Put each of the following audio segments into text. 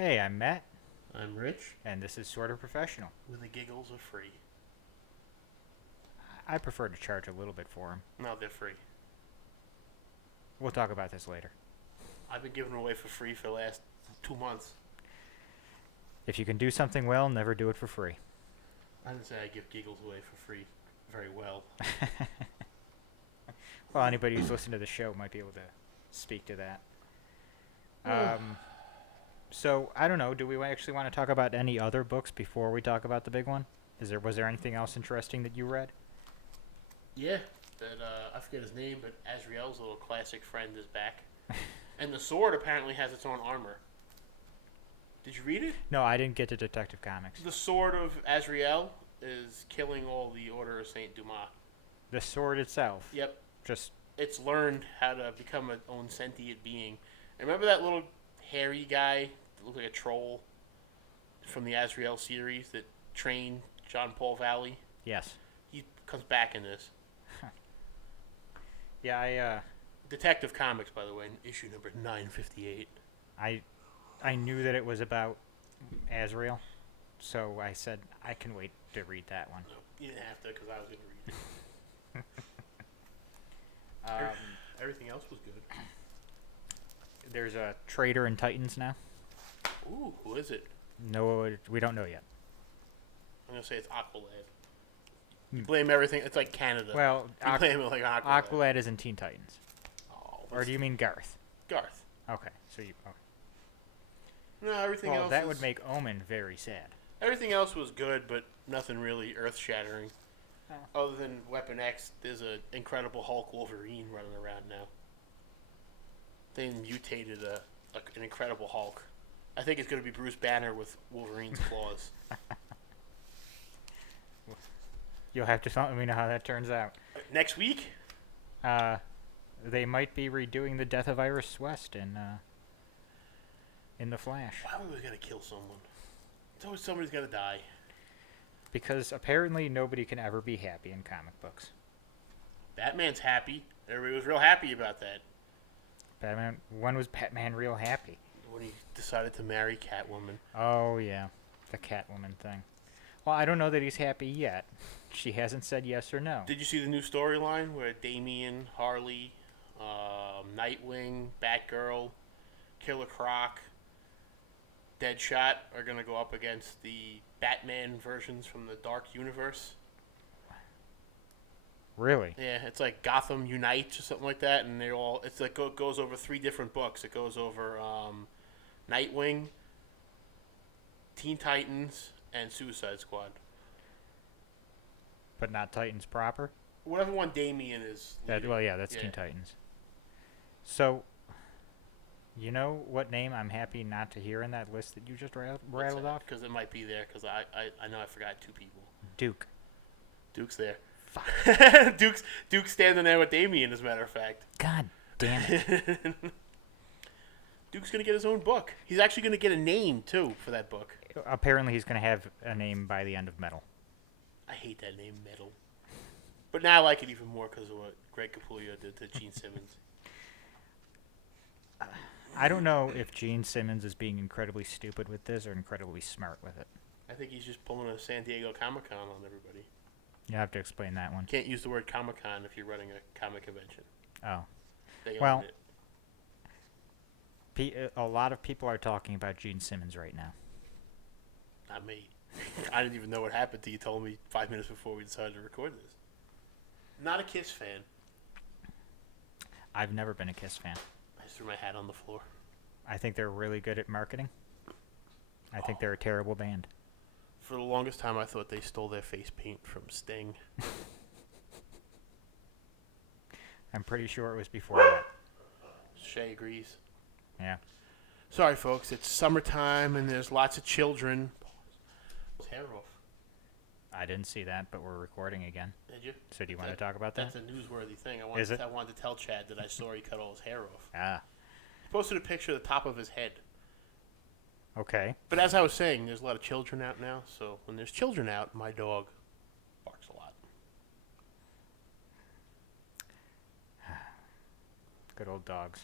Hey, I'm Matt, I'm Rich, and this is Sorta Professional. where the giggles are free. I prefer to charge a little bit for them. No, they're free. We'll talk about this later. I've been giving them away for free for the last 2 months. If you can do something well, never do it for free. I didn't say I give giggles away for free very well. Well, anybody who's listened to the show might be able to speak to that. So, I don't know, do we actually want to talk about any other books before we talk about the big one? Was there anything else interesting that you read? Yeah, that I forget his name, but Azrael's little classic friend is back. And the sword apparently has its own armor. Did you read it? No, I didn't get to Detective Comics. The sword of Azrael is killing all the Order of Saint Dumas. The sword itself. Yep. Just It's learned how to become its own sentient being. And remember that little hairy guy that looked like a troll from the Azrael series that trained John Paul Valley? yes. He comes back in this. Yeah, Detective Comics, by the way, issue number 958. I knew that it was about Azrael, so I said I can wait to read that one. No, you didn't have to because I was going to read it. Um, Everything else was good. there's a Trader in Titans now. Ooh, who is it? No, we don't know yet. I'm going to say it's Aqualad. You Hmm. blame everything. It's like Canada. Well, You blame it like Aqualad. Aqualad is in Teen Titans. Oh, Or do you mean Garth? Garth. Okay, so you. Okay. No, everything Well, else that is, would make Omen very sad. everything else was good, but nothing really earth-shattering. Oh. Other than Weapon X, there's an Incredible Hulk Wolverine running around now. They mutated an Incredible Hulk. I think it's going to be Bruce Banner with Wolverine's claws. You'll have to let me know how that turns out. Next week? They might be redoing the death of Iris West in the Flash, Why would we got to kill someone? It's always somebody's got to die. because apparently nobody can ever be happy in comic books. Batman's happy. Everybody was real happy about that Batman. When was Batman real happy? when he decided to marry Catwoman. Oh yeah, the Catwoman thing. Well, I don't know that he's happy yet. She hasn't said yes or no. Did you see the new storyline where Damian, Harley, Nightwing, Batgirl, Killer Croc, Deadshot are going to go up against the Batman versions from the Dark Universe? Really? Yeah, it's like Gotham Unites or something like that, and they all it's like it goes over 3 different books. It goes over Nightwing, Teen Titans, and Suicide Squad. But not Titans proper? Whatever one Damian is. Leading. Well, yeah, that's Teen Titans. So, you know what name I'm happy not to hear in that list that you just rattled off? Because it might be there. Because I know I forgot 2 people. Duke. Duke's there. Fuck. Duke's standing there with Damian, as a matter of fact. God damn it. Duke's gonna get his own book. He's actually gonna get a name too for that book. Apparently he's going to have a name by the end of Metal. I hate that name, Metal. But now I like it even more because of what Greg Capullo did to Gene Simmons. I don't know if Gene Simmons is being incredibly stupid with this or incredibly smart with it. I think he's just pulling a San Diego Comic Con on everybody. You have to explain that one. Can't use the word Comic Con if you're running a comic convention. Oh. They Well, own it. A lot of people are talking about Gene Simmons right now. Not me. I didn't even know what happened till you told me 5 minutes before we decided to record this. Not a Kiss fan. I've never been a Kiss fan. I just threw my hat on the floor. I think they're really good at marketing. I think they're a terrible band. For the longest time, I thought they stole their face paint from Sting. I'm pretty sure it was before that. Shay agrees. Yeah. Sorry, folks. It's summertime and there's lots of children. His hair off. I didn't see that, but we're recording again. Did you? So do you want to talk about that? That's a newsworthy thing. Is it? I wanted to tell Chad that I saw he cut all his hair off. Ah. He posted a picture of the top of his head. Okay. But as I was saying, there's a lot of children out now. So when there's children out, my dog barks a lot. Good old dogs.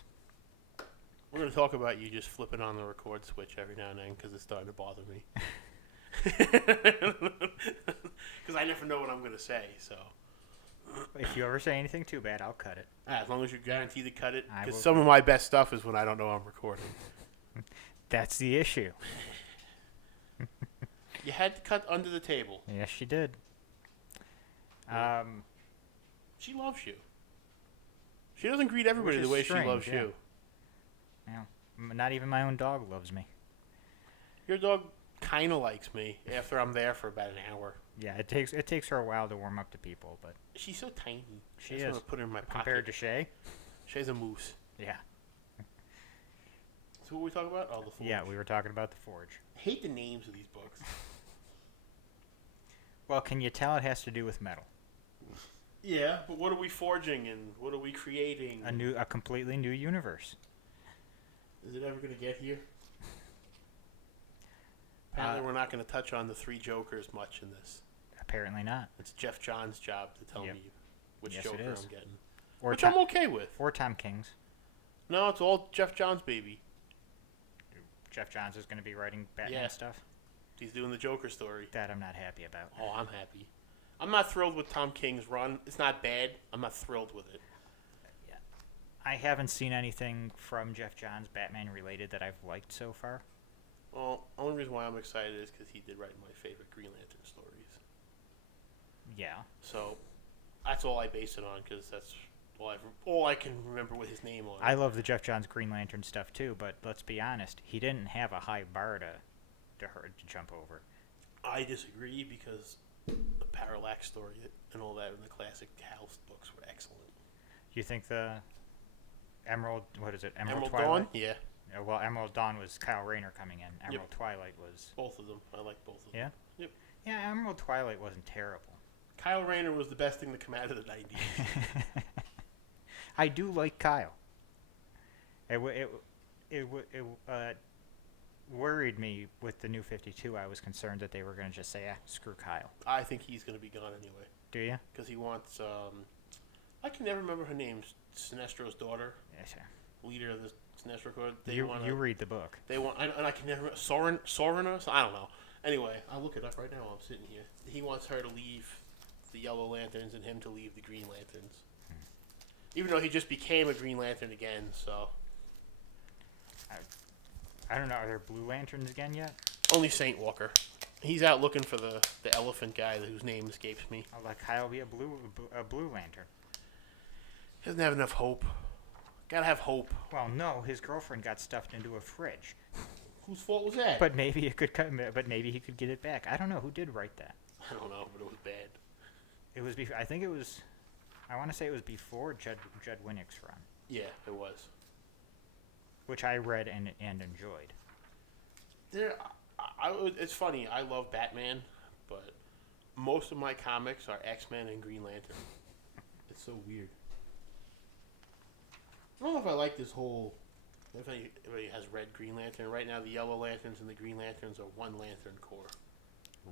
We're going to talk about you just flipping on the record switch every now and then because it's starting to bother me. Because I never know what I'm going to say, so. If you ever say anything too bad, I'll cut it. As long as you guarantee to cut it. I Because will some cut of my best stuff is when I don't know I'm recording. That's the issue. You had to cut under the table. Yes, she did. She loves you. She doesn't greet everybody Which the is way strange, she loves yeah. you. Not even my own dog loves me. Your dog kind of likes me after I'm there for about an hour. Yeah, it takes her a while to warm up to people, but She's so tiny. She I just is. want to put her in my compared pocket. to Shay, Shay's a moose. yeah. So what were we talking about? Oh, the Forge. Yeah, we were talking about the Forge. I hate the names of these books. Well, can you tell it has to do with metal? Yeah, but what are we forging and what are we creating? A completely new universe. Is it ever going to get here? Apparently we're not going to touch on the three Jokers much in this. Apparently not. It's Jeff John's job to tell Yep. me which Yes, Joker it is. I'm getting. Or Which Tom, I'm okay with. or Tom King's. No, it's all Jeff John's baby. Jeff Johns is going to be writing Batman Yeah. stuff. He's doing the Joker story. That I'm not happy about. Oh, I'm happy. I'm not thrilled with Tom King's run. It's not bad. I'm not thrilled with it. I haven't seen anything from Jeff Johns Batman related that I've liked so far. Well, only reason why I'm excited is because he did write my favorite Green Lantern stories. Yeah. So that's all I base it on because that's all I can remember with his name on it. I love the Jeff Johns Green Lantern stuff too, but let's be honest, he didn't have a high bar to jump over. I disagree because the Parallax story and all that in the classic House books were excellent. You think the Emerald Emerald Twilight? Dawn? Yeah. Well, Emerald Dawn was Kyle Rayner coming in. Emerald Twilight was... Both of them. I like both of them. Yeah? Yep. Yeah, Emerald Twilight wasn't terrible. Kyle Rayner was the best thing to come out of the 90s. I do like Kyle. It worried me with the New 52. I was concerned that they were going to just say, screw Kyle. I think he's going to be gone anyway. Do you? Because he wants, I can never remember her name, Sinestro's daughter, Yes, sir. leader of the Sinestro Code. You read the book. They want, and I can never, Sorna? I don't know. Anyway, I'll look it up right now while I'm sitting here. He wants her to leave the Yellow Lanterns and him to leave the Green Lanterns. Even though he just became a Green Lantern again, so. I don't know. Are there Blue Lanterns again yet? Only Saint Walker. He's out looking for the elephant guy whose name escapes me. I'll let Kyle be a Blue Lantern. He doesn't have enough hope. Gotta have hope. Well, no, his girlfriend got stuffed into a fridge. Whose fault was that? But maybe he could get it back. I don't know who did write that. I don't know, but it was bad. It was before. I think it was. I want to say it was before Judd Winnick's run, Yeah, it was. which I read and enjoyed. It's funny. I love Batman, but most of my comics are X-Men and Green Lantern. It's so weird. I don't know if I like this whole. If anybody has read Green Lantern right now, the Yellow Lanterns and the Green Lanterns are one Lantern Corps.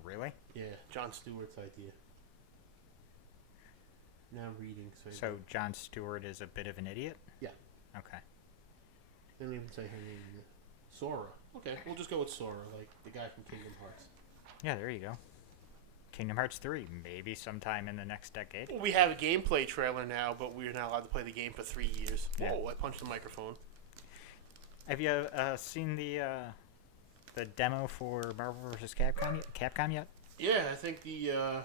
Really? Yeah, John Stewart's idea. Now I'm reading. So John Stewart is a bit of an idiot? Yeah. Okay. They don't even say her name. Sora. Okay, we'll just go with Sora, like the guy from Kingdom Hearts. Yeah, there you go. Kingdom Hearts 3, maybe sometime in the next decade. Well, we have a gameplay trailer now, but we're not allowed to play the game for 3 years. Yeah. Whoa, I punched the microphone. Have you seen the demo for Marvel vs. Capcom yet? Yeah, I think the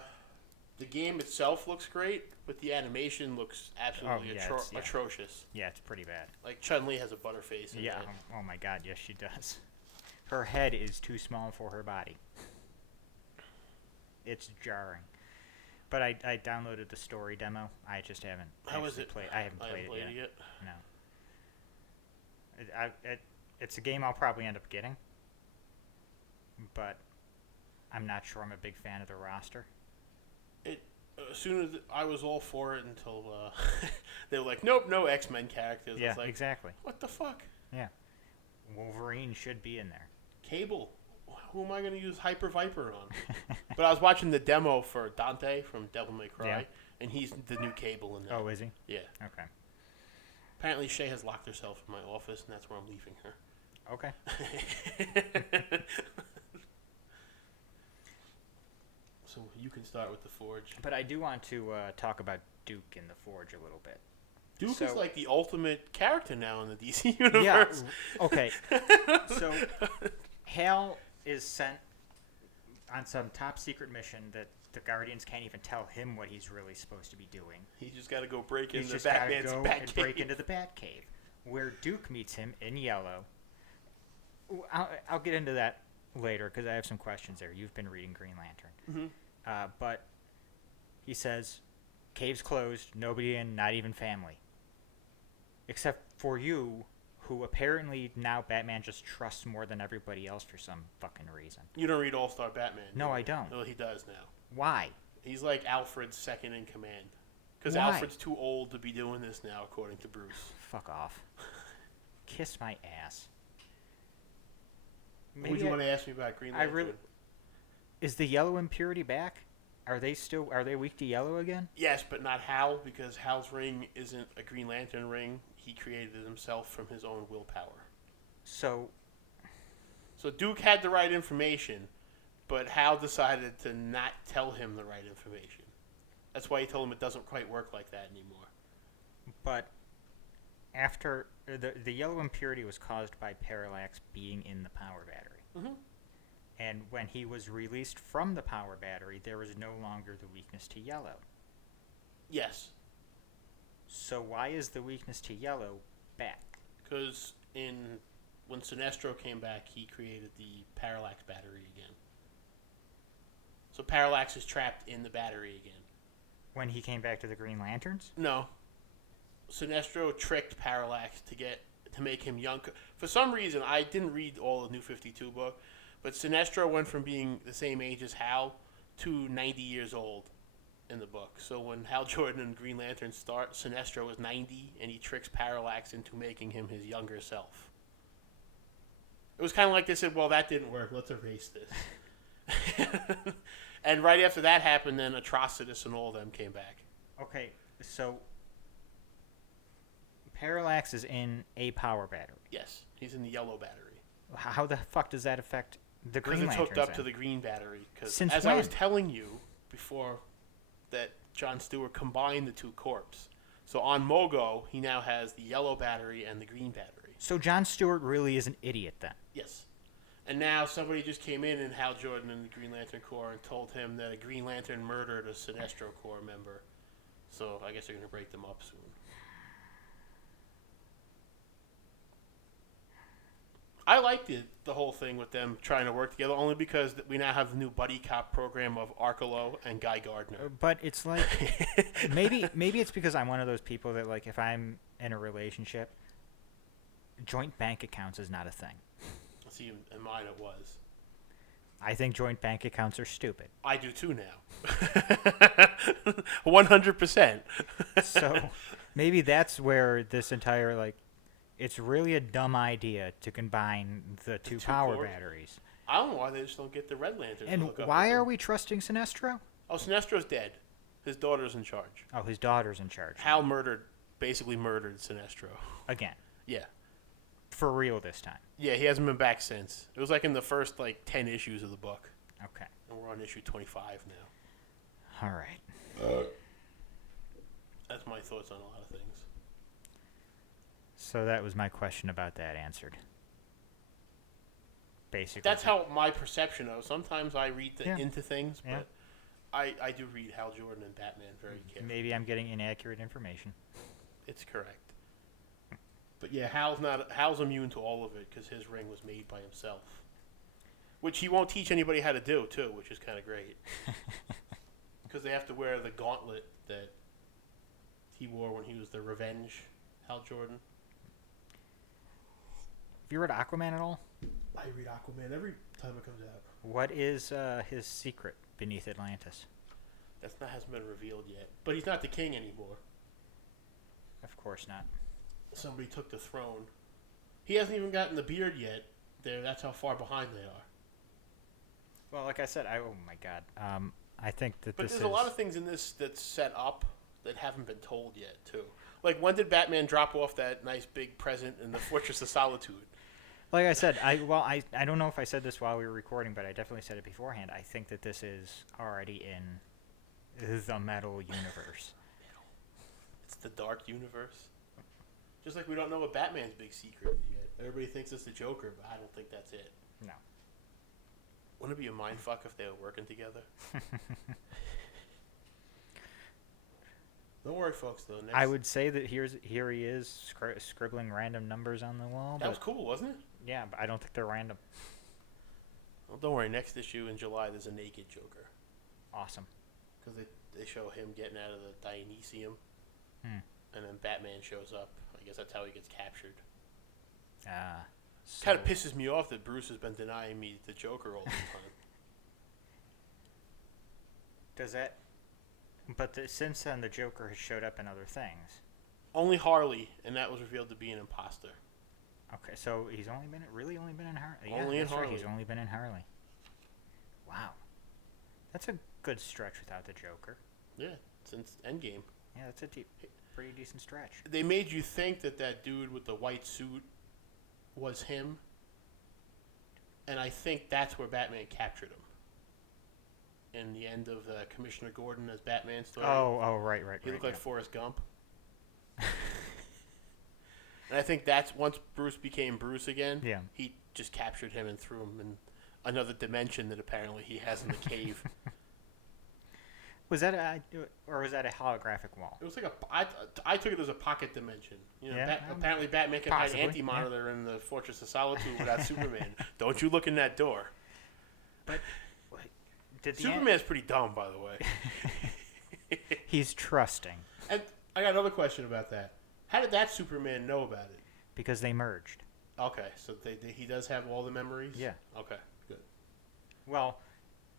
game itself looks great, but the animation looks absolutely atrocious. Yeah, it's pretty bad. Like Chun-Li has a butterface. In Yeah. that. Oh my God. Yes, she does. Her head is too small for her body. It's jarring. But I downloaded the story demo. I just haven't. How is it? I haven't played it yet. No. It's a game I'll probably end up getting. But I'm not sure I'm a big fan of the roster. As soon as I was all for it until they were like, nope, no X-Men characters. I Yeah, was like, exactly. what the fuck? Yeah. Wolverine should be in there. Cable. Who am I going to use Hyper Viper on? But I was watching the demo for Dante from Devil May Cry, Yeah. and he's the new Cable in that. Oh, is he? Yeah. Okay. Apparently, Shay has locked herself in my office, and that's where I'm leaving her. Okay. So you can start with the Forge. But I do want to talk about Duke in the Forge a little bit. Duke So- is like the ultimate character now in the DC Yeah. universe. Okay. So Hal is sent on some top secret mission that the Guardians can't even tell him what he's really supposed to be doing. He's just got to go break He's into just gotta Batman's go Batcave. and break into the Batcave, where Duke meets him in yellow. Ooh, I'll get into that later because I have some questions there. You've been reading Green Lantern. But he says, cave's closed, nobody in, not even family. Except for you, who apparently now Batman just trusts more than everybody else for some fucking reason. You don't read All-Star Batman. No, do you? I don't. Well, he does now. Why? He's like Alfred's second in command. Because Why? Alfred's too old to be doing this now, according to Bruce. Fuck off. Kiss my ass. What would you want to ask me about Green I Lantern? really- Is the yellow impurity back? Are they weak to yellow again? Yes, but not Hal, because Hal's ring isn't a Green Lantern ring. He created it himself from his own willpower. So So Duke had the right information, but Hal decided to not tell him the right information. That's why he told him it doesn't quite work like that anymore. but after the yellow impurity was caused by Parallax being in the power battery. Mm-hmm. And when he was released from the power battery, there was no longer the weakness to yellow. Yes, So why is the weakness to yellow back? because when Sinestro came back, he created the Parallax battery again. So Parallax is trapped in the battery again. When he came back to the Green Lanterns? No, Sinestro tricked Parallax to make him young. For some reason, I didn't read all the New 52 book, but Sinestro went from being the same age as Hal to 90 years old in the book. So when Hal Jordan and Green Lantern start, Sinestro was 90, and he tricks Parallax into making him his younger self. It was kind of like they said, well, that didn't work. Let's erase this. And right after that happened, then Atrocitus and all of them came back. Okay, so Parallax is in a power battery. Yes, he's in the yellow battery. How the fuck does that affect the Because Green it's Lanterns? hooked up then? to the green battery. Because Since as I was when? telling you before, that John Stewart combined the two corps. So on Mogo, he now has the yellow battery and the green battery. So John Stewart really is an idiot then. Yes. And now somebody just came in Hal Jordan and the Green Lantern Corps and told him that a Green Lantern murdered a Sinestro Corps member. So I guess they're going to break them up soon. I liked the whole thing with them trying to work together, only because we now have the new buddy cop program of Arkelo and Guy Gardner. But it's like maybe it's because I'm one of those people that, like, if I'm in a relationship, joint bank accounts is not a thing. See, in mine it was. I think joint bank accounts are stupid. I do too now. 100%. So maybe that's where this entire, like, it's really a dumb idea to combine the two power corps? batteries. I don't know why they just don't get the Red Lantern. to And hook up why with are them. we trusting Sinestro? Oh, Sinestro's dead. His daughter's in charge. Oh, his daughter's in charge. Hal basically murdered Sinestro. Again. Yeah. For real this time. Yeah, he hasn't been back since. It was like in the first, 10 issues of the book. Okay. And we're on issue 25 now. All right. That's my thoughts on a lot of things. So that was my question about that answered. Basically. That's how my perception of. Sometimes I read Yeah. into things, but Yeah. I do read Hal Jordan and Batman very carefully. Maybe I'm getting inaccurate information. It's correct. But yeah, Hal's immune to all of it because his ring was made by himself, which he won't teach anybody how to do too, which is kind of great. Because they have to wear the gauntlet that he wore when he was the Revenge Hal Jordan. Have you read Aquaman at all? I read Aquaman every time it comes out. What is his secret beneath Atlantis? Hasn't been revealed yet. But he's not the king anymore. Of course not. Somebody took the throne. He hasn't even gotten the beard yet. That's how far behind they are. Well, like I said, oh my god. I think that But this there's is... a lot of things in this that's set up that haven't been told yet, too. Like, when did Batman drop off that nice big present in the Fortress of Solitude? Like I said, I don't know if I said this while we were recording, but I definitely said it beforehand. I think that this is already in the metal universe. It's the dark universe. Just like we don't know what Batman's big secret is yet. Everybody thinks it's the Joker, but I don't think that's it. No. Wouldn't it be a mindfuck if they were working together? Don't worry, folks, though. I would say that here he is scribbling random numbers on the wall. That was cool, wasn't it? Yeah, but I don't think they're random. Well, don't worry. Next issue in July, there's a naked Joker. Awesome. Because they show him getting out of the Dionysium. And then Batman shows up. I guess that's how he gets captured. So Kind of pisses me off that Bruce has been denying me the Joker all this time. Does that... But since then, the Joker has showed up in other things. Only Harley, and that was revealed to be an imposter. Okay, so he's only been in Harley. Yeah, Only in that's right, Harley. he's only been in Harley. Wow, that's a good stretch without the Joker. Yeah, since Endgame. Yeah, that's a pretty decent stretch. They made you think that dude with the white suit was him, and I think that's where Batman captured him. In the end of Commissioner Gordon as Batman story. Oh, right. He looked like Forrest Gump. And I think that's once Bruce became Bruce again, Yeah. he just captured him and threw him in another dimension that apparently he has in the cave. Was that a holographic wall? It was like I took it as a pocket dimension. You know, Yeah, apparently Batman can hide possibly, Anti-Monitor in the Fortress of Solitude without Superman. Don't you look in that door. But did the Superman's pretty dumb, by the way. He's trusting And I got another question about that. How did that Superman know about it? because they merged. Okay, so he does have all the memories? Yeah. Okay, good. Well,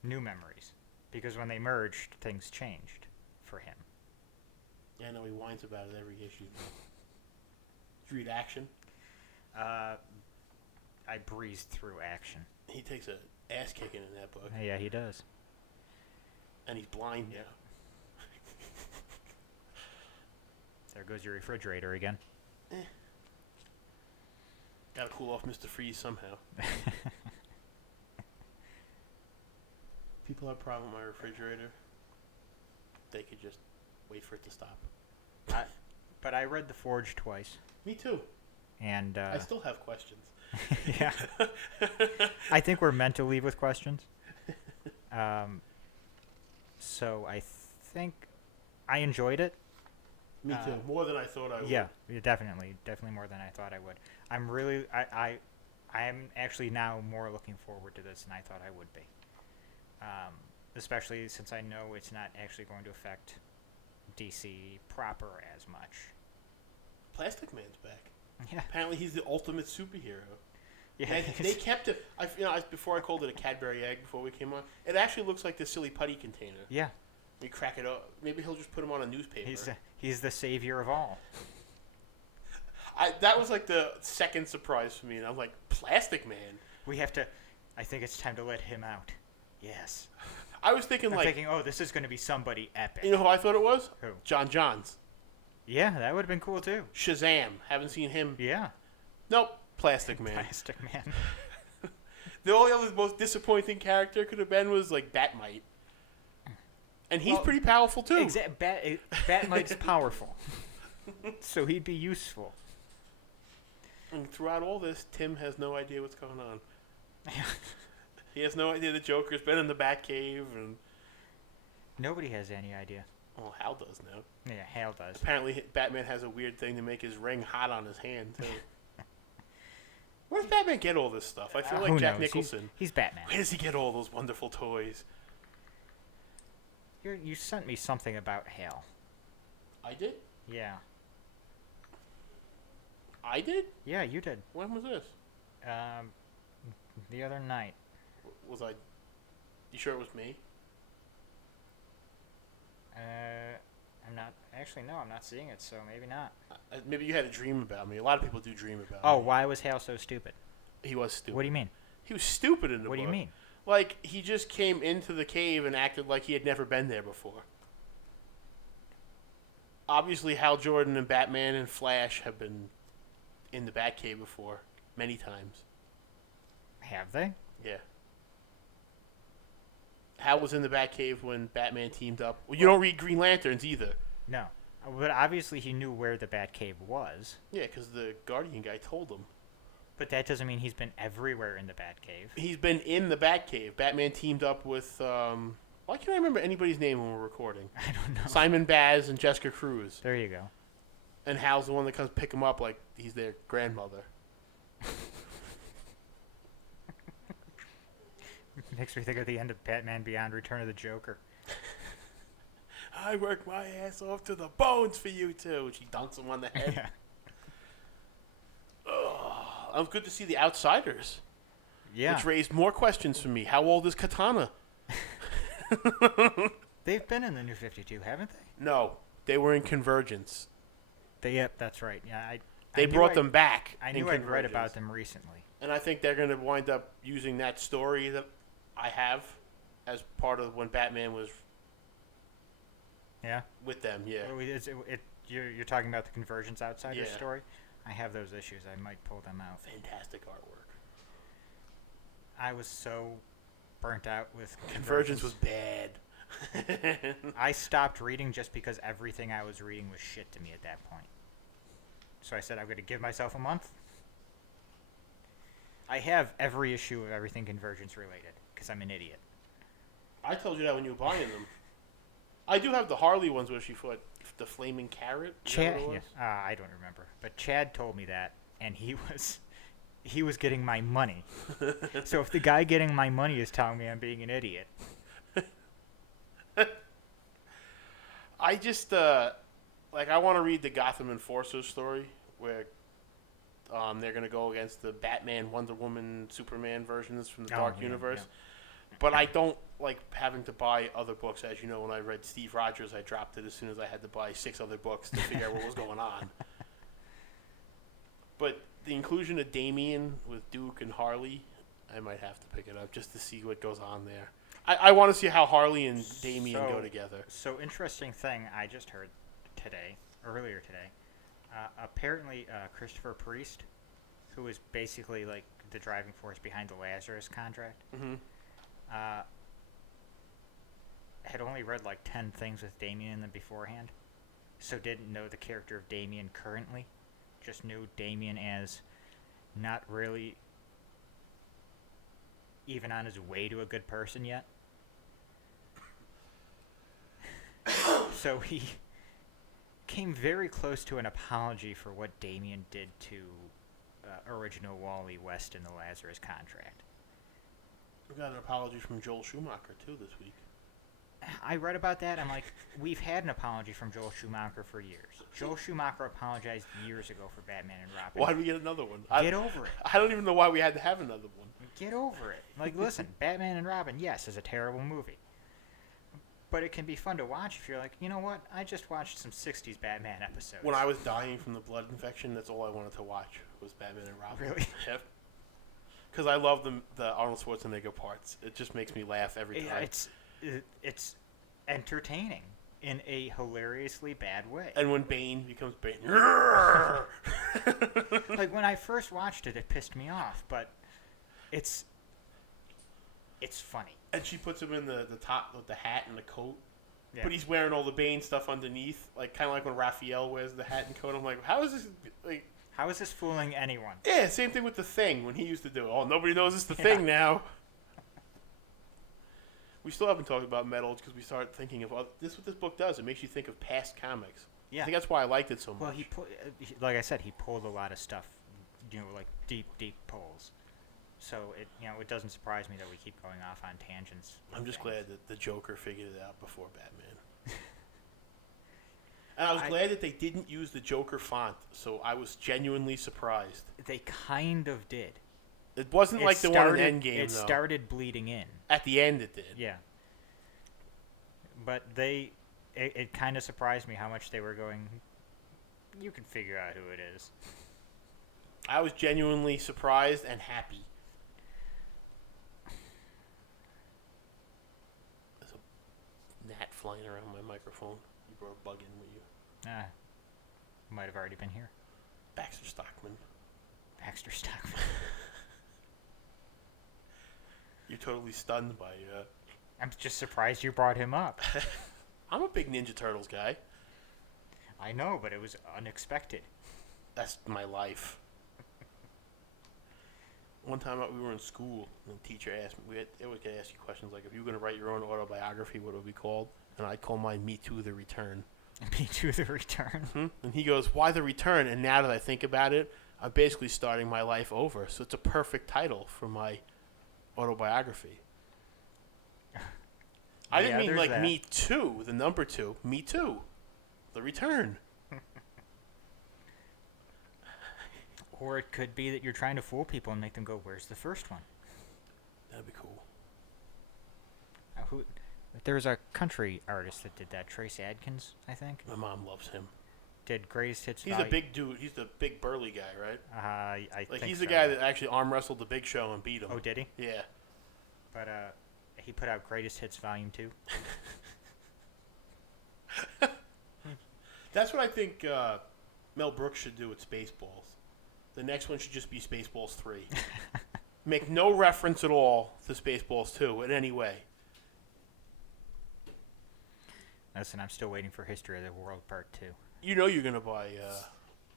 new memories, because when they merged, things changed for him. Yeah, I know he whines about it every issue. Did you read Action? I breezed through Action. He takes a ass kicking in that book. Yeah, he does. And he's blind now. There goes your refrigerator again. Gotta cool off Mr. Freeze somehow. People have a problem with my refrigerator. They could just wait for it to stop. But I read The Forge twice. Me too. And I still have questions. yeah. I think we're meant to leave with questions. So I think I enjoyed it. Me too. More than I thought I would. Yeah, definitely more than I thought I would. I am actually now more looking forward to this than I thought I would be. Especially since I know it's not actually going to affect DC proper as much. Plastic Man's back. Yeah. Apparently he's the ultimate superhero. Yeah. And they kept it. Before I called it a Cadbury egg before we came on, it actually looks like the silly putty container. Yeah. We crack it up. Maybe he'll just put him on a newspaper. He's the savior of all. That was like the second surprise for me, and I'm like, Plastic Man. I think it's time to let him out. Yes. I was thinking I'm thinking, oh, this is going to be somebody epic. You know who I thought it was? Who? John Johns. Yeah, that would have been cool too. Shazam. Haven't seen him. Yeah. Nope. Plastic Man. Plastic Man. The only other most disappointing character could have been was like Batmite. And he's pretty powerful too. Batmite's powerful. So he'd be useful. And throughout all this, Tim has no idea what's going on. He has no idea the Joker's been in the Batcave, and Nobody has any idea. well, Hal does now. Yeah, Hal does. Apparently, Batman has a weird thing to make his ring hot on his hand too. Where does Batman get all this stuff? I feel like Who Jack knows? Nicholson. He's Batman. Where does he get all those wonderful toys? You sent me something about Hal. I did? Yeah. I did? Yeah, you did. When was this? The other night. Was I... You sure it was me? I'm not... Actually, no, I'm not seeing it, so maybe not. Maybe you had a dream about me. A lot of people do dream about Oh, me. why was Hal so stupid? He was stupid. What do you mean? He was stupid in the book. What do you mean? Like, he just came into the cave and acted like he had never been there before. obviously Hal Jordan and Batman and Flash have been in the Batcave before many times. Have they? Yeah. Hal was in the Batcave when Batman teamed up. Well, you don't read Green Lanterns either. No. But obviously he knew where the Batcave was. Yeah, because the Guardian guy told him. But that doesn't mean he's been everywhere in the Batcave. He's been in the Batcave. Batman teamed up with, why can't I remember anybody's name when we're recording? I don't know. Simon Baz and Jessica Cruz. There you go. And Hal's the one that comes pick him up like he's their grandmother. Makes me think of the end of Batman Beyond Return of the Joker. I work my ass off to the bones for you two. She dunks him on the head. Yeah. It was good to see The Outsiders. Yeah. Which raised more questions for me. How old is Katana? They've been in the New 52, haven't they? No, they were in Convergence. Yep, that's right. Yeah, They brought them back. I knew I'd read about them recently. And I think they're going to wind up using that story that I have as part of when Batman was with them. Yeah. You're talking about the Convergence Outsiders Yeah. story? I have those issues. I might pull them out. Fantastic artwork. I was so burnt out with Convergence was bad. I stopped reading just because everything I was reading was shit to me at that point. So I said I'm going to give myself a month. I have every issue of everything Convergence related because I'm an idiot. I told you that when you were buying them. I do have the Harley ones where she fought the flaming carrot. Chad, I don't remember, but Chad told me that, and he was getting my money. So if the guy getting my money is telling me I'm being an idiot, I just I want to read the Gotham Enforcer story where they're gonna go against the Batman, Wonder Woman, Superman versions from the Dark Universe. Yeah. But I don't like having to buy other books. As you know, when I read Steve Rogers, I dropped it as soon as I had to buy 6 other books to figure out what was going on. But the inclusion of Damian with Duke and Harley, I might have to pick it up just to see what goes on there. I want to see how Harley and Damian go together. So interesting thing I just heard earlier today. Apparently, Christopher Priest, who is basically like the driving force behind the Lazarus contract, had only read like 10 things with Damian in them beforehand, so didn't know the character of Damian currently. Just knew Damian as not really even on his way to a good person yet. So he came very close to an apology for what Damian did to original Wally West in the Lazarus contract. We got an apology from Joel Schumacher, too, this week. I read about that. I'm like, we've had an apology from Joel Schumacher for years. Joel Schumacher apologized years ago for Batman and Robin. Why did we get another one? Get over it. I don't even know why we had to have another one. Get over it. Like, listen, Batman and Robin, yes, is a terrible movie. But it can be fun to watch if you're like, you know what? I just watched some 60s Batman episodes. When I was dying from the blood infection, that's all I wanted to watch was Batman and Robin. Really? Yep. Because I love the Arnold Schwarzenegger parts. It just makes me laugh every time. It's entertaining in a hilariously bad way. And when Bane becomes Bane. Like, when I first watched it, it pissed me off, but it's funny. And she puts him in the top with the hat and the coat. Yeah. But he's wearing all the Bane stuff underneath. Like, kind of like when Raphael wears the hat and coat. I'm like, how is this... like? How is this fooling anyone? Yeah, same thing with The Thing when he used to do it. Oh, nobody knows it's The Thing now. We still haven't talked about metal because we started thinking of this. What this book does, it makes you think of past comics. Yeah, I think that's why I liked it so much. Well, like I said, he pulled a lot of stuff, like deep pulls. So it doesn't surprise me that we keep going off on tangents. I'm just glad that the Joker figured it out before Batman. And I was glad that they didn't use the Joker font, so I was genuinely surprised. They kind of did. It wasn't like the one in Endgame, It started bleeding in. At the end it did. Yeah. But it kind of surprised me how much they were going, you can figure out who it is. I was genuinely surprised and happy. There's a gnat flying around my microphone. You brought a bug in with you. Might have already been here. Baxter Stockman. Baxter Stockman. You're totally stunned by. I'm just surprised you brought him up. I'm a big Ninja Turtles guy. I know, but it was unexpected. That's my life. One time we were in school, and the teacher asked me, they always get asked you questions like, if you were going to write your own autobiography, what would it be called? And I'd call mine Me Too, The Return. Me Too, The Return. Mm-hmm. And he goes, why The Return? And now that I think about it, I'm basically starting my life over. So it's a perfect title for my autobiography. I didn't mean like that. Me Too, the number 2. Me Too, The Return. Or it could be that you're trying to fool people and make them go, where's the first one? That'd be cool. There was a country artist that did that, Trace Adkins, I think. My mom loves him. Did Greatest Hits. He's a big dude. He's the big burly guy, right? I think he's so. the guy that actually arm wrestled the Big Show and beat him. Oh, did he? Yeah. But he put out Greatest Hits Volume 2. That's what I think Mel Brooks should do with Spaceballs. The next one should just be Spaceballs 3. Make no reference at all to Spaceballs 2 in any way. Listen, I'm still waiting for History of the World Part 2. You know you're going to buy...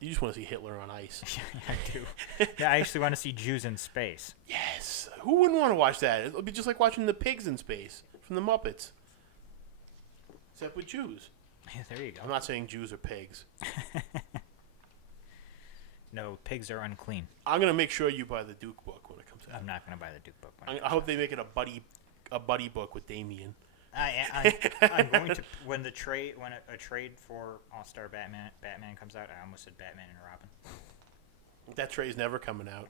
you just want to see Hitler on ice. I do. Yeah, I actually want to see Jews in space. Yes. Who wouldn't want to watch that? It'll be just like watching the pigs in space from the Muppets. Except with Jews. Yeah, there you go. I'm not saying Jews are pigs. No, pigs are unclean. I'm going to make sure you buy the Duke book when it comes out. I'm not going to buy the Duke book. I hope they make it a buddy book with Damien. I'm going to when a trade for All-Star Batman comes out. I almost said Batman and Robin. That trade's never coming out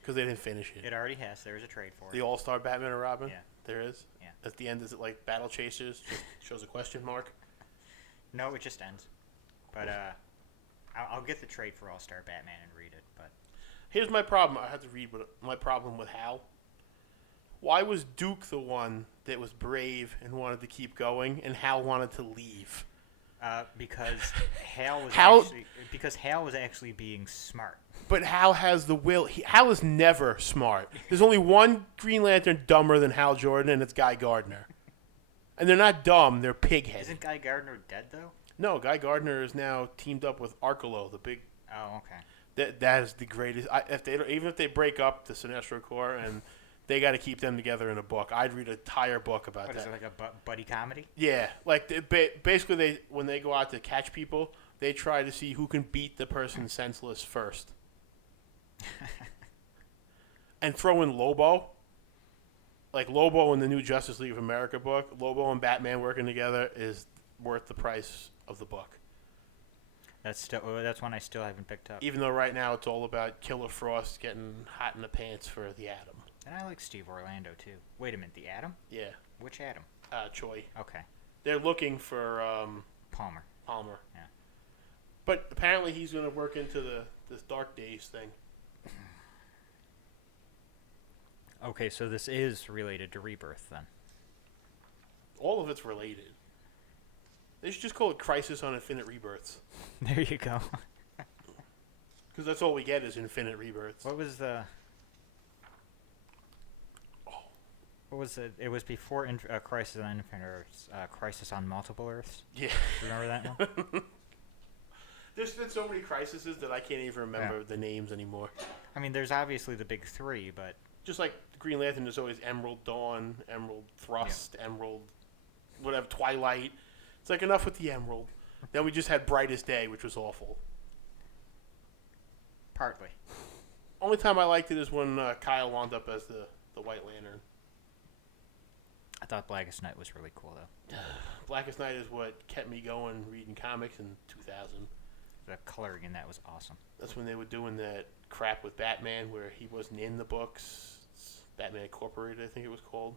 because they didn't finish it. It already has. There's a trade for it. The All-Star Batman and Robin. Yeah, there is. Yeah. At the end, is it like Battle Chasers? Just shows a question mark. No, it just ends. But I'll get the trade for All-Star Batman and read it. But here's my problem. I had to read my problem with Hal. Why was Duke the one that was brave and wanted to keep going, and Hal wanted to leave? Because Hal was actually being smart. But Hal has the will. Hal is never smart. There's only one Green Lantern dumber than Hal Jordan, and it's Guy Gardner. And they're not dumb; they're pig-headed. Isn't Guy Gardner dead though? No, Guy Gardner is now teamed up with Arkelo, the big. Oh, okay. That is the greatest. Even if they break up the Sinestro Corps and they got to keep them together in a book, I'd read an entire book about that. Is it like a buddy comedy? Yeah, like basically when they go out to catch people, they try to see who can beat the person senseless first. And throw in Lobo. Like Lobo in the new Justice League of America book, Lobo and Batman working together is worth the price of the book. That's one I still haven't picked up. Even though right now it's all about Killer Frost getting hot in the pants for the Atom. And I like Steve Orlando too. Wait a minute, the Atom? Yeah. Which Atom? Choi. Okay. They're looking for Palmer. Yeah. But apparently he's going to work into this Dark Days thing. Okay, so this is related to Rebirth then. All of it's related. They should just call it Crisis on Infinite Rebirths. There you go. Because that's all we get is Infinite Rebirths. What was the... What was it? It was before Crisis on Infinite Earths. Crisis on Multiple Earths. Yeah. Remember that one? There's been so many crises that I can't even remember the names anymore. I mean, there's obviously the big three, but... Just like Green Lantern, there's always Emerald Dawn, Emerald Thrust, Emerald... whatever, Twilight. It's like enough with the Emerald. Then we just had Brightest Day, which was awful. Partly. Only time I liked it is when Kyle wound up as the White Lantern. I thought Blackest Night was really cool, though. Blackest Night is what kept me going reading comics in 2000. The coloring in that was awesome. That's when they were doing that crap with Batman where he wasn't in the books. Batman Incorporated, I think it was called.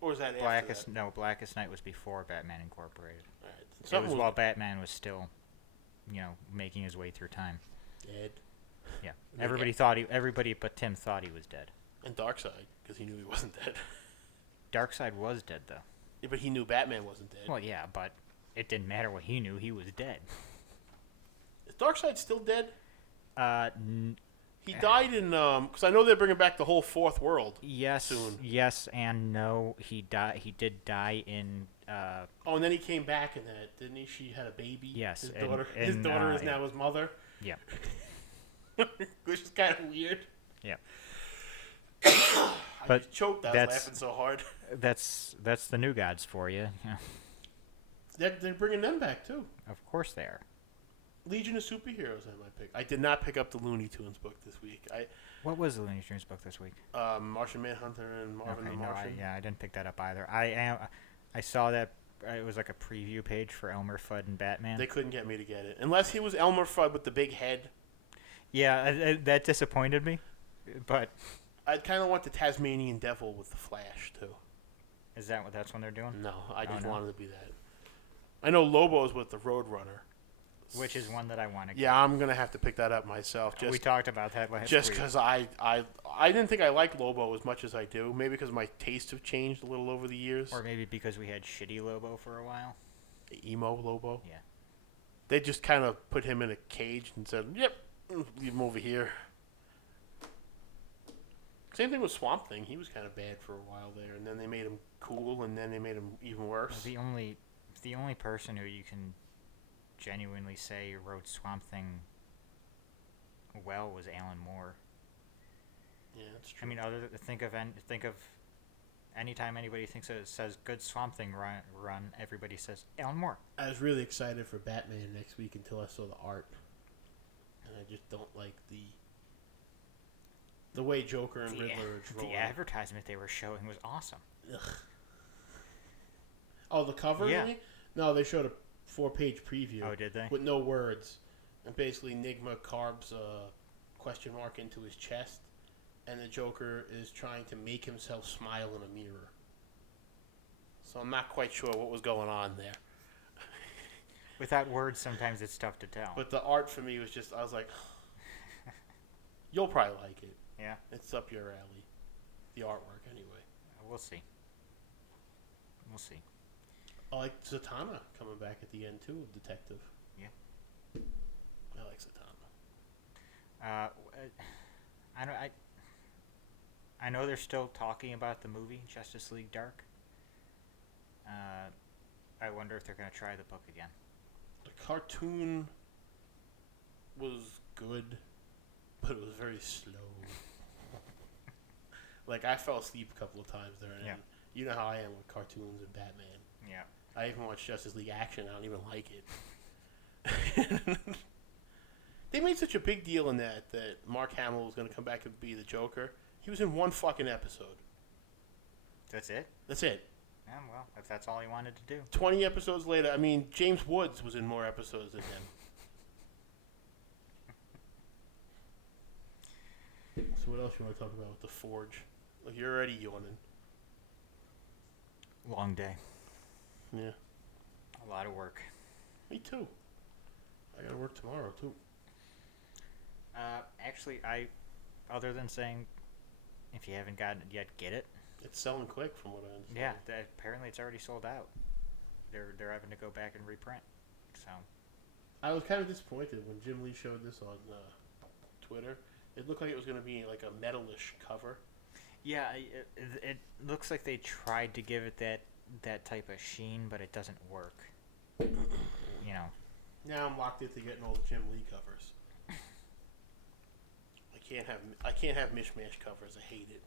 Or was that Blackest? after that? No, Blackest Night was before Batman Incorporated. Right. It was while Batman was still, making his way through time. Dead. Yeah. Everybody but Tim thought he was dead. And Darkseid, because he knew he wasn't dead. Darkseid was dead, though. Yeah, but he knew Batman wasn't dead. Well, yeah, but it didn't matter what he knew. He was dead. Is Darkseid still dead? N- He died in because I know they're bringing back the whole Fourth World. yes, soon. yes, and no. He died. He did die in. Oh, and then he came back in that, didn't he? She had a baby. Yes, His daughter is now his mother. Yeah. Which is kind of weird. Yeah. I But just choked. I was laughing so hard. That's the New Gods for you. Yeah. They're bringing them back too. Of course they are. Legion of Superheroes. I might pick. I did not pick up the Looney Tunes book this week. What was the Looney Tunes book this week? Martian Manhunter and Marvin the Martian. I didn't pick that up either. I saw that it was like a preview page for Elmer Fudd and Batman. They couldn't get me to get it unless he was Elmer Fudd with the big head. Yeah, that disappointed me. But I'd kind of want the Tasmanian Devil with the Flash too. is that's when they're doing? No, I just no. wanted to be that. I know Lobo's with the Roadrunner. Which is one that I want to get. Yeah, I'm gonna have to pick that up myself. We talked about that last just week. because I didn't think I liked Lobo as much as I do. Maybe because my tastes have changed a little over the years. Or maybe because we had shitty Lobo for a while. Emo Lobo. Yeah. They just kind of put him in a cage and said, "Yep, leave him over here." Same thing with Swamp Thing. He was kind of bad for a while there, and then they made him cool, and then they made him even worse. The only person who you can genuinely say wrote Swamp Thing well was Alan Moore. Yeah, that's true. I mean, think of anytime anybody says good Swamp Thing run, everybody says Alan Moore. I was really excited for Batman next week until I saw the art, and I just don't like the way Joker and Riddler are drawn. The advertisement they were showing was awesome. Ugh. Oh, the cover? Yeah. Really? No, they showed a 4-page preview. Oh, did they? With no words. And basically, Enigma carves a question mark into his chest, and the Joker is trying to make himself smile in a mirror. So I'm not quite sure what was going on there. Without words, sometimes it's tough to tell. But the art for me was just, I was like, you'll probably like it. Yeah. It's up your alley. The artwork, anyway. We'll see. We'll see. I like Zatanna coming back at the end, too, Detective. Yeah. I like Zatanna. I know they're still talking about the movie Justice League Dark. I wonder if they're going to try the book again. The cartoon was good, but it was very slow. Like, I fell asleep a couple of times there. And you know how I am with cartoons and Batman. Yeah. I even watched Justice League Action. I don't even like it. They made such a big deal in that Mark Hamill was going to come back and be the Joker. He was in one fucking episode. That's it? That's it. Yeah, well, if that's all he wanted to do. 20 episodes later, I mean, James Woods was in more episodes than him. So what else you want to talk about with the Forge? Like, you're already yawning. Long day. Yeah. A lot of work. Me too. I gotta work tomorrow too. Actually, other than saying, if you haven't gotten it yet, get it. It's selling quick from what I understand. Yeah, apparently it's already sold out. They're having to go back and reprint. So. I was kind of disappointed when Jim Lee showed this on Twitter. It looked like it was going to be like a metalish cover. Yeah, it looks like they tried to give it that type of sheen, but it doesn't work. You know. Now I'm locked into getting all the Jim Lee covers. I can't have mishmash covers. I hate it.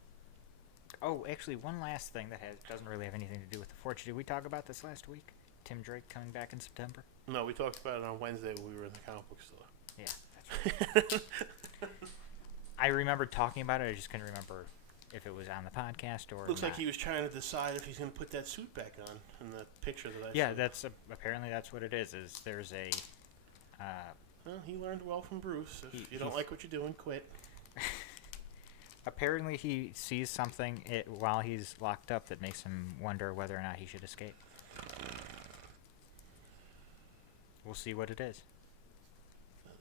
Oh, actually, one last thing that doesn't really have anything to do with the Forge. Did we talk about this last week? Tim Drake coming back in September? No, we talked about it on Wednesday when we were in the comic book store. Yeah, that's right. I remembered talking about it. I just couldn't remember if it was on the podcast or Looks not. like he was trying to decide if he's going to put that suit back on in the picture that I saw. Yeah, that's apparently that's what it is. Is there's a. Well, he learned well from Bruce. If you don't like what you're doing, quit. Apparently, he sees something while he's locked up that makes him wonder whether or not he should escape. We'll see what it is.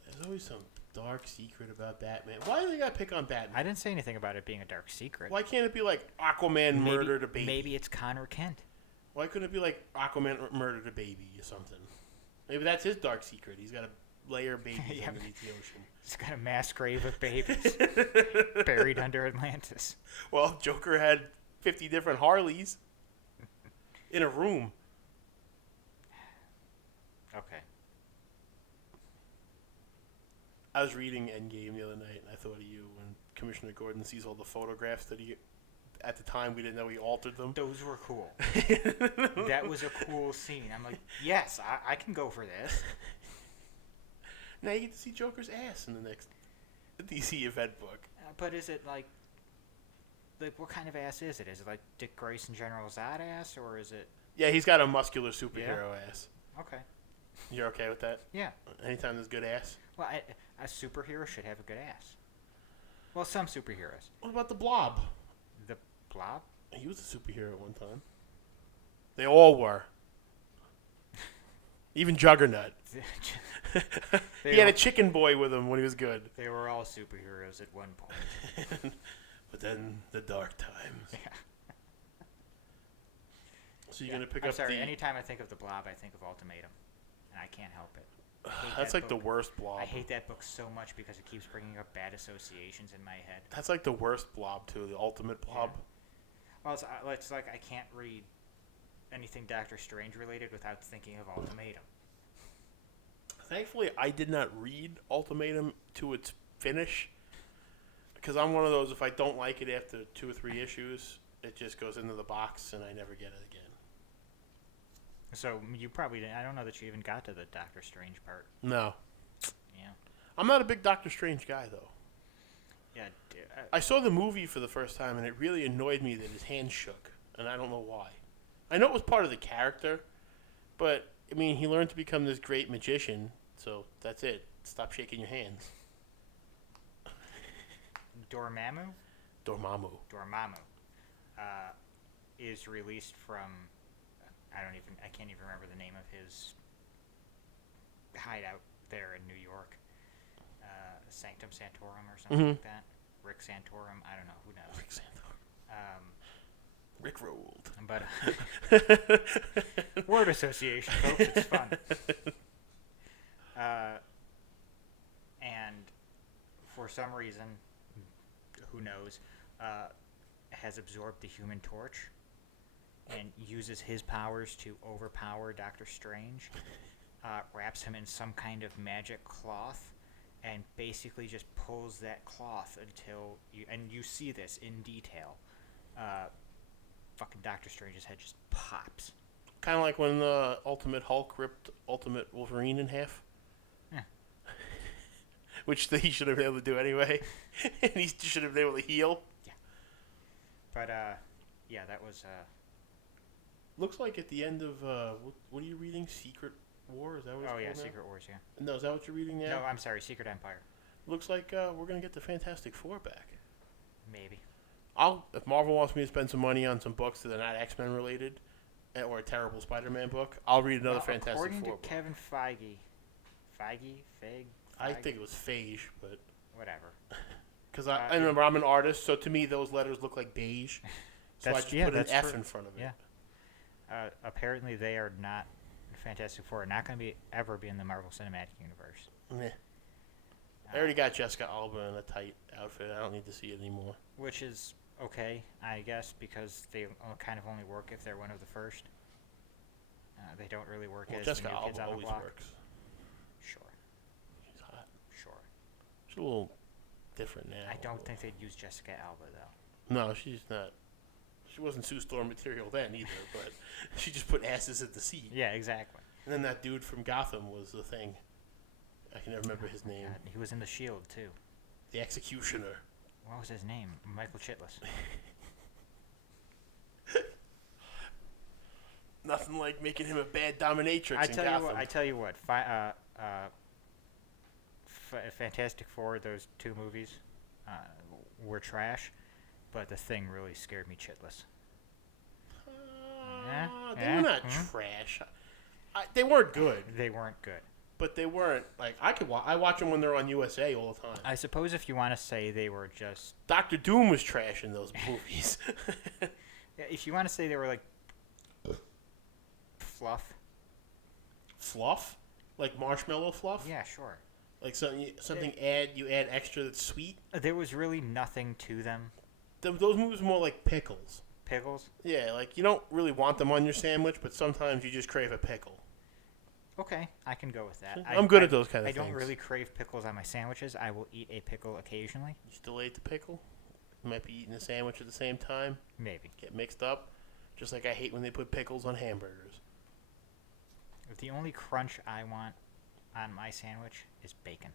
There's always some dark secret about Batman. Why do they got to pick on Batman? I didn't say anything about it being a dark secret. Why can't it be like Aquaman murdered a baby? Maybe it's Connor Kent. Why couldn't it be like Aquaman murdered a baby or something? Maybe that's his dark secret. He's got to layer babies underneath the ocean. He's got a mass grave of babies buried under Atlantis. Well, Joker had 50 different Harleys in a room. Okay. I was reading Endgame the other night, and I thought of you when Commissioner Gordon sees all the photographs that he... At the time, we didn't know he altered them. Those were cool. That was a cool scene. I'm like, yes, I can go for this. Now you get to see Joker's ass in the next DC event book. But is it like what kind of ass is it? Is it like Dick Grayson General Zod ass, or is it... Yeah, he's got a muscular superhero ass. Okay. You're okay with that? Yeah. Anytime there's good ass? Well, a superhero should have a good ass. Well, some superheroes. What about the Blob? The Blob? He was a superhero at one time. They all were. Even Juggernaut. He had a chicken boy with him when he was good. They were all superheroes at one point. But then the dark times. Yeah. So you're going to pick I'm up sorry, the... anytime I think of the Blob, I think of Ultimatum. And I can't help it. That's like the worst Blob. I hate that book so much because it keeps bringing up bad associations in my head. That's like the worst Blob, too. The ultimate Blob. Yeah. Well, it's like I can't read anything Doctor Strange related without thinking of Ultimatum. Thankfully, I did not read Ultimatum to its finish. Because I'm one of those, if I don't like it after 2 or 3 issues, it just goes into the box and I never get it again. So you probably didn't... I don't know that you even got to the Doctor Strange part. No. Yeah. I'm not a big Doctor Strange guy, though. Yeah. I saw the movie for the first time, and it really annoyed me that his hand shook, and I don't know why. I know it was part of the character, but, I mean, he learned to become this great magician, so that's it. Stop shaking your hands. Dormammu is released from... I can't even remember the name of his hideout there in New York. Sanctum Santorum or something like that. Rick Santorum. I don't know. Who knows? Rick Santorum. Rick rolled. But word association, folks. It's fun. And for some reason, who knows, has absorbed the Human Torch and uses his powers to overpower Doctor Strange, wraps him in some kind of magic cloth, and basically just pulls that cloth until you see this in detail. Fucking Doctor Strange's head just pops. Kind of like when the Ultimate Hulk ripped Ultimate Wolverine in half. Yeah. Which he should have been able to do anyway. And he should have been able to heal. Yeah. But, yeah, that was... Looks like at the end of, what are you reading? Secret War? Is that what it's called now? Secret Wars, yeah. No, is that what you're reading now? No, I'm sorry, Secret Empire. Looks like we're going to get the Fantastic Four back. Maybe. If Marvel wants me to spend some money on some books that are not X-Men related, or a terrible Spider-Man book, I'll read another Fantastic Four book. According to Kevin Feige, I think it was Phage, but... Whatever. Because I remember I'm an artist, so to me those letters look like beige. So I just put an F in front of it. Yeah. Apparently they are not... Fantastic Four are not going to ever be in the Marvel Cinematic Universe. Meh. I already got Jessica Alba in a tight outfit. I don't need to see it anymore. Which is okay, I guess, because they kind of only work if they're one of the first. They don't really work as Jessica the new kids Alba on the always block. works. Sure. She's hot. Sure. She's a little different now. I don't think they'd use Jessica Alba, though. No, she's not. She wasn't Sue Storm material then either, but she just put asses at the seat. Yeah, exactly. And then that dude from Gotham was the thing. I can never remember his name. God, he was in The Shield, too. The Executioner. What was his name? Michael Chitlis. Nothing like making him a bad dominatrix in Gotham. I tell you what. Fantastic Four, those 2 movies, were trash, but the Thing really scared me shitless. They were not trash. They weren't good. They weren't good. But they weren't, like, I watch them when they're on USA all the time. I suppose if you want to say they were just... Doctor Doom was trash in those movies. Yeah, if you want to say they were, like, fluff. Fluff? Like marshmallow fluff? Yeah, sure. Like something you add extra that's sweet? There was really nothing to them. Those movies are more like pickles. Pickles? Yeah, like you don't really want them on your sandwich, but sometimes you just crave a pickle. Okay, I can go with that. I'm good at those kind of things. I things. don't really crave pickles on my sandwiches. I will eat a pickle occasionally. You still ate the pickle? You might be eating a sandwich at the same time. Maybe. Get mixed up. Just like I hate when they put pickles on hamburgers. The only crunch I want on my sandwich is bacon.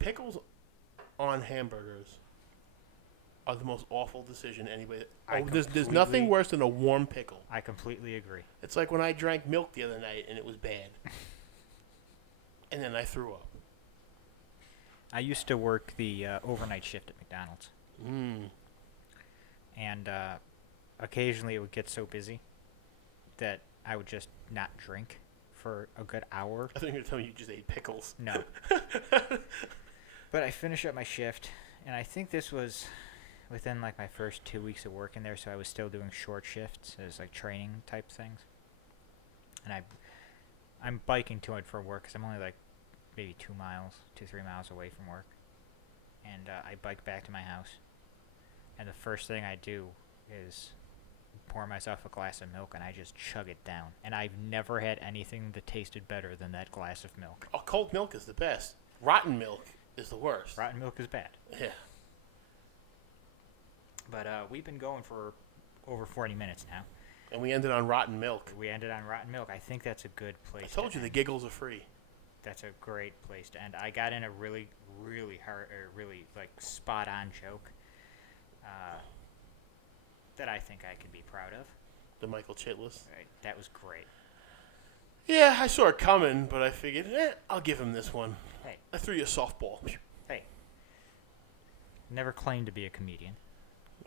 Pickles on hamburgers are the most awful decision anybody. There's nothing worse than a warm pickle. I completely agree. It's like when I drank milk the other night and it was bad. And then I threw up. I used to work the overnight shift at McDonald's. And occasionally it would get so busy that I would just not drink for a good hour. I think you're telling me you just ate pickles. No. But I finished up my shift, and I think this was within like my first 2 weeks of working there, so I was still doing short shifts as like training type things. And I'm biking to and from work because I'm only like maybe 2 to 3 miles away from work. And I bike back to my house, and the first thing I do is pour myself a glass of milk, and I just chug it down. And I've never had anything that tasted better than that glass of milk. Oh, cold milk is the best. Rotten milk is the worst. Rotten milk is bad. Yeah. But we've been going for over 40 minutes now. And we ended on rotten milk. We ended on rotten milk. I think that's a good place I told you the giggles are free. That's a great place to end. I got in a really, really hard, or really like spot-on joke that I think I could be proud of. The Michael Chitlis. Right, that was great. Yeah, I saw it coming, but I figured, I'll give him this one. Hey. I threw you a softball. Hey. Never claimed to be a comedian.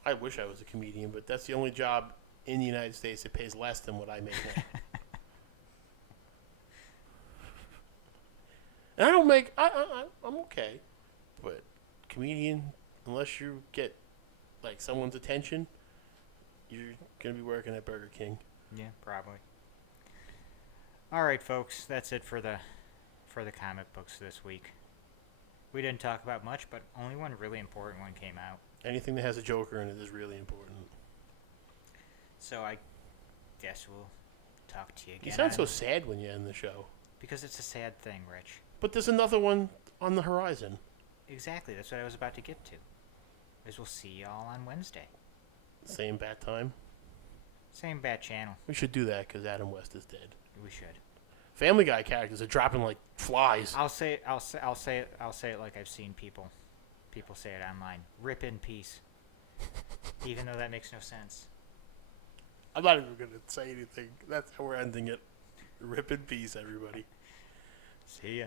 I wish I was a comedian, but that's the only job in the United States that pays less than what I make now. And I don't make... I'm okay. But comedian, unless you get, like, someone's attention, you're going to be working at Burger King. Yeah, probably. All right, folks. That's it for the comic books this week. We didn't talk about much, but only one really important one came out. Anything that has a Joker in it is really important. So I guess we'll talk to you again. You sound so sad when you end the show. Because it's a sad thing, Rich. But there's another one on the horizon. Exactly. That's what I was about to get to. Is we'll see y'all on Wednesday. Same bat time. Same bat channel. We should do that because Adam West is dead. We should. Family Guy characters are dropping like flies. I'll say it like I've seen people say it online. Rip in peace. Even though that makes no sense. I'm not even going to say anything. That's how we're ending it. Rip in peace, everybody. See ya.